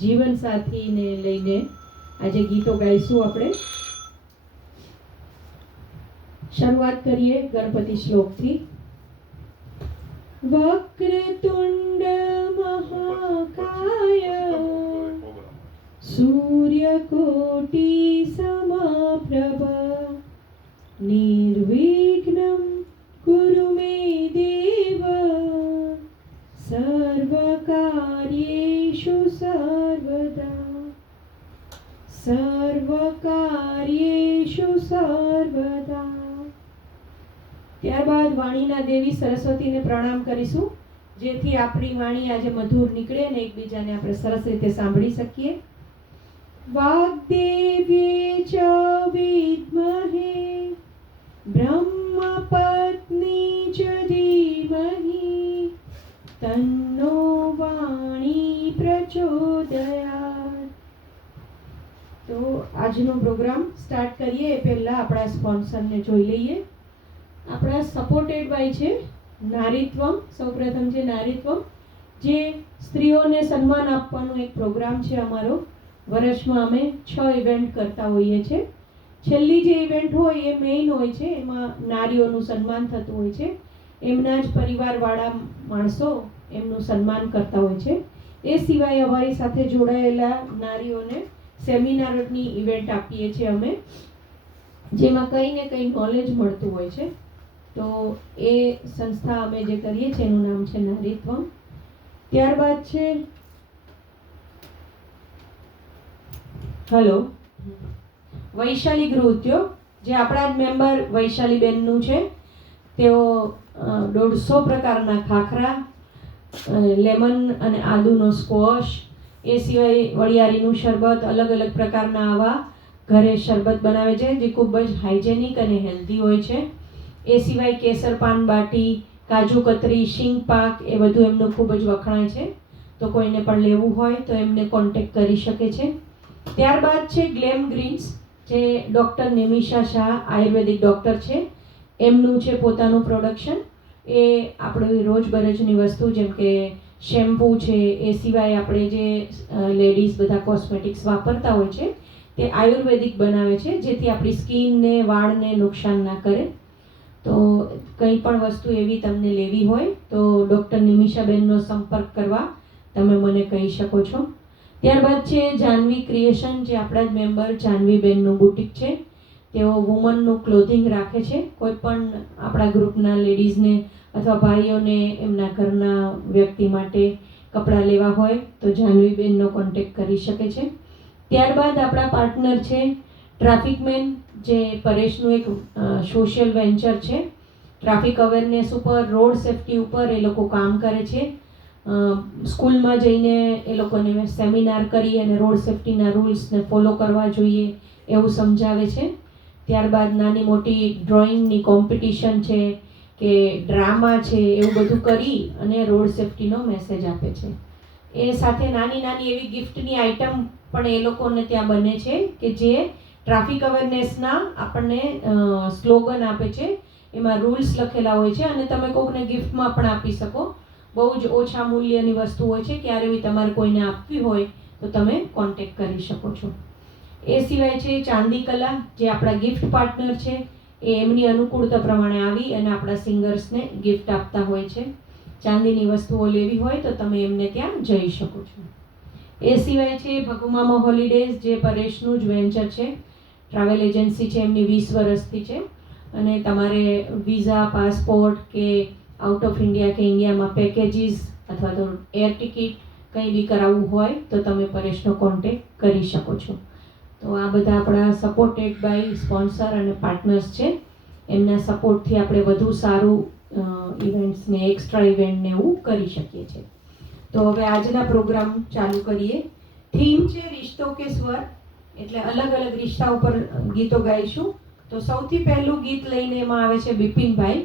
જીવનસાથીને લઈને આજે ગીતો ગાઈશું આપણે. શરૂઆત કરીએ ગણપતિ શ્લોકથી. વક્રતુંડ મહાકાય સૂર્યકોટિ સમપ્રભ નિર્વિઘ્નમ કુરુ મે દેવ સર્વકાર્યેષુ સર્વદા સર્વકાર્યેષુ સર્વદા. ત્યારબાદ વાણીના દેવી સરસ્વતીને પ્રણામ કરીશું, જેથી આપણી વાણી આજે મધુર નીકળે અને એકબીજાને આપણે સરસ રીતે સાંભળી શકીએ. વાગ્દેવ્યે ચ વિદ્મહે બ્રહ્મપત્ની ચ ધીમહિ તન્નો વાણી પ્રચોદયાત. તો આજનો પ્રોગ્રામ સ્ટાર્ટ કરીએ એ પહેલાં આપણા સ્પોન્સરને જોઈ લઈએ. આપણા સપોર્ટેડ બાય છે નારીત્વમ. સૌપ્રથમ છે નારીત્વમ, જે સ્ત્રીઓને સન્માન આપવાનો એક પ્રોગ્રામ છે અમારો. વર્ષમાં અમે 6 ઇવેન્ટ કરતા હોઈએ છીએ. છેલ્લી જે ઇવેન્ટ હોય એ મેઇન હોય છે, એમાં નારીઓનું સન્માન થતું હોય છે. એમના જ પરિવારવાળા માણસો એમનું સન્માન કરતા હોય છે. એ સિવાય અમારી સાથે જોડાયેલા નારીઓને સેમિનારની ઇવેન્ટ આપીએ છીએ અમે, જેમાં કંઈ ને કંઈ નોલેજ મળતું હોય છે. તો એ સંસ્થા અમે જે કરીએ છીએ એનું નામ છે નારીત્વમ. ત્યારબાદ છે વૈશાલી ગૃહ ઉદ્યોગ, જે આપણા જ મેમ્બર વૈશાલીબેનનું છે. તેઓ 150 પ્રકારના ખાખરા, લેમન અને આદુનો સ્ક્વોશ, એ સિવાય વરિયાળીનું શરબત, અલગ અલગ પ્રકારના આવા ઘરે શરબત બનાવે છે, જે ખૂબ જ હાઇજેનિક અને હેલ્ધી હોય છે. એ સિવાય કેસર પાન બાટી, કાજુ કતરી, શીંગ પાક, એ બધું એમનું ખૂબ જ વખણાય છે. તો કોઈને પણ લેવું હોય તો એમને કોન્ટેક્ટ કરી શકે છે. ત્યારબાદ છે ગ્લેમ ગ્રીન્સ, જે ડૉક્ટર નિમિષા શાહ આયુર્વેદિક ડૉક્ટર છે, એમનું છે પોતાનું પ્રોડક્શન. એ આપણી રોજબરોજની વસ્તુ જેમ કે શેમ્પૂ છે, એ સિવાય આપણે જે લેડીઝ બધા કોસ્મેટિક્સ વાપરતા હોય છે તે આયુર્વેદિક બનાવે છે, જેથી આપણી સ્કિનને, વાળને નુકસાન ના કરે. તો કંઈ પણ વસ્તુ એવી તમને લેવી હોય તો ડૉક્ટર નિમિષાબેનનો સંપર્ક કરવા તમે મને કહી શકો છો. ત્યારબાદ છે જાનવી ક્રિએશન, જે આપણા જ મેમ્બર જાનવીબેનનું બુટિક છે. તેઓ વુમનનું ક્લોથિંગ રાખે છે. કોઈ પણ આપણા ગ્રુપના લેડીઝને અથવા ભાઈઓને એમના ઘરના વ્યક્તિ માટે કપડાં લેવા હોય તો જાનવીબેનનો કોન્ટેક્ટ કરી શકે છે. ત્યારબાદ આપણા પાર્ટનર છે ટ્રાફિકમેન, જે પરેશનું એક સોશિયલ વેન્ચર છે. ટ્રાફિક અવેરનેસ ઉપર, રોડ સેફટી ઉપર એ લોકો કામ કરે છે. સ્કૂલમાં જઈને એ લોકોને સેમિનાર કરી અને રોડ સેફટીના રૂલ્સને ફોલો કરવા જોઈએ એવું સમજાવે છે. ત્યારબાદ નાની મોટી ડ્રોઈંગની કોમ્પિટિશન છે કે ડ્રામા છે, એવું બધું કરી અને રોડ સેફટીનો મેસેજ આપે છે. એ સાથે નાની નાની એવી ગિફ્ટની આઇટમ પણ એ લોકોને ત્યાં બને છે કે જે ટ્રાફિક અવેરનેસના આપણને સ્લોગન આપે છે. એમાં રૂલ્સ લખેલા હોય છે અને તમે કોઈને ગિફ્ટમાં પણ આપી શકો. બહુ જ ઓછા મૂલ્યની વસ્તુ હોય છે. ક્યારે બી તમારે કોઈને આપવી હોય તો તમે કોન્ટેક્ટ કરી શકો છો. એ સિવાય છે ચાંદી કલા, જે આપણા ગિફ્ટ પાર્ટનર છે. એ એમની અનુકૂળતા પ્રમાણે આવી અને આપણા સિંગર્સને ગિફ્ટ આપતા હોય છે. ચાંદીની વસ્તુઓ લેવી હોય તો તમે એમને ત્યાં જઈ શકો છો. એ સિવાય છે ભગુમામા હોલિડેઝ, જે પરેશનું જ વેન્ચર છે. ટ્રાવેલ એજન્સી છે, એમની 20 વર્ષથી છે. અને તમારે વિઝા, પાસપોર્ટ કે આઉટ ઓફ ઇન્ડિયા કે ઇન્ડિયામાં પેકેજીસ અથવા તો એર ટિકિટ કંઈ બી કરાવવું હોય તો તમે પરેશનો કોન્ટેક્ટ કરી શકો છો. તો આ બધા આપણા સપોર્ટેડ બાય સ્પોન્સર અને પાર્ટનર્સ છે. એમના સપોર્ટથી આપણે વધુ સારું ઇવેન્ટ્સને, એક્સ્ટ્રા ઇવેન્ટને એવું કરી શકીએ છીએ. તો હવે આજના પ્રોગ્રામ ચાલુ કરીએ. થીમ છે રિશ્તો કે સ્વર, એટલે અલગ અલગ રિશ્તા ઉપર ગીતો ગાઈશું. તો સૌથી પહેલું ગીત લઈને એમાં આવે છે બિપિનભાઈ.